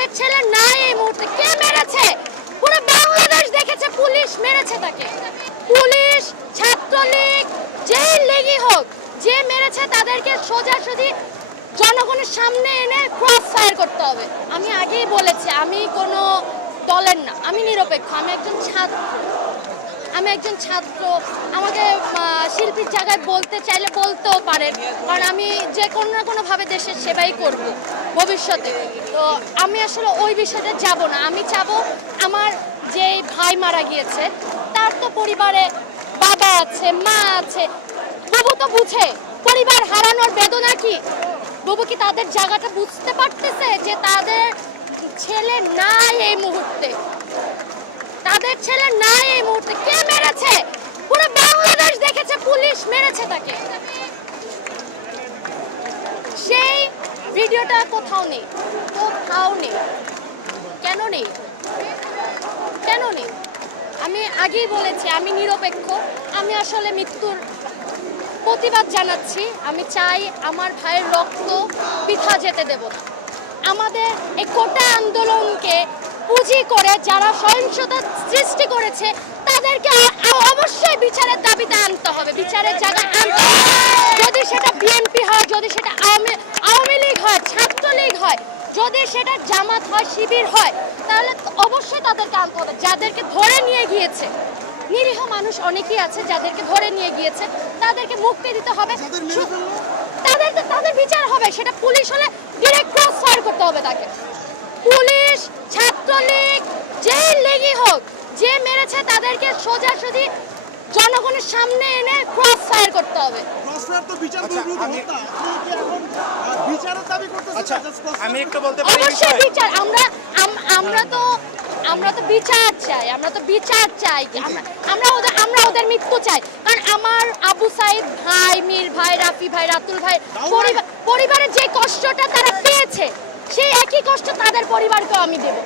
তাদের ছেলে নাই এই মুহূর্তে। কে মেরেছে? পুরো বাংলাদেশ দেখেছে, পুলিশ মেরেছে তাকে। পুলিশ, ছাত্রলীগ, যেই লীগই হোক, যে মেরেছে তাদেরকে সোজাসুজি জনগণের সামনে এনে ক্রস ফায়ার করতে হবে। আমি আগেই বলেছি আমি কোনো দলের না, আমি নিরপেক্ষ। আমি একজন ছাত্র। আমাকে শিল্পীর জায়গায় বলতে চাইলে বলতেও পারেন, কারণ আমি যে কোনো না কোনোভাবে দেশের সেবাই করব ভবিষ্যতে। তো আমি আসলে ওই বিষয়টা যাব না। আমি চাবো আমার যে ভাই মারা গিয়েছে তার তো পরিবারে বাবা আছে, মা আছে, বাবু তো বুঝে পরিবার হারানোর বেদনা কি। বাবু কি তাদের জায়গাটা বুঝতে পারতেছে যে তাদের ছেলে নাই এই মুহূর্তে? তাদের ছেলে নাই এই মুহূর্তে। কে মেরেছে? পুরো বাংলাদেশ দেখেছে, পুলিশ মেরেছে তাকে। সেই ভিডিওটা কোথাও নেই, কোথাও নেই। কেন নেই? কেন নেই? আমি আগেই বলেছি আমি নিরপেক্ষ। আমি আসলে মৃত্যুর প্রতিবাদ জানাচ্ছি। আমি চাই আমার ভাইয়ের রক্ত বৃথা যেতে দেব না। আমাদের এই কোটা আন্দোলনকে পুঁজি করে যারা সহিংসতা সৃষ্টি করেছে তাদেরকে অবশ্যই বিচারের দাবিতে আনতে হবে, বিচারের জায়গায় আনতে হবে। যদি সেটা বিএনপি হয়, যদি সেটা আওয়ামী লীগ হয়, ছাত্রলীগ হয়, যদি সেটা জামাত হয়, শিবির হয়, তাহলে অবশ্যই তাদেরকে আনতে হবে। যাদেরকে ধরে নিয়ে গিয়েছে, নিরীহ মানুষ অনেকেই আছে যাদেরকে ধরে নিয়ে গিয়েছে, তাদেরকে মুক্তি দিতে হবে। তাদের বিচার হবে। সেটা পুলিশ হলে ডিরেক্ট ক্রস ফায়ার করতে হবে তাকে। পুলিশ, ছাত্রলীগ, যেই লীগই হোক, যে মেরেছে তাদেরকে সোজাসুজি জনগণের সামনে এনে ক্রস ফায়ার করতে হবে। আমি একটু বলতে পারি অবশ্যই বিচার। আমরা তো বিচার চাই। আমরা ওদের মৃত্যু চাই। কারণ আমার আবু সাইদ ভাই, মীর ভাই, রাফি ভাই, রাতুল ভাই পরিবারের যে কষ্টটা তারা পেয়েছে সেই একই কষ্ট তাদের পরিবারকেও আমি দেব।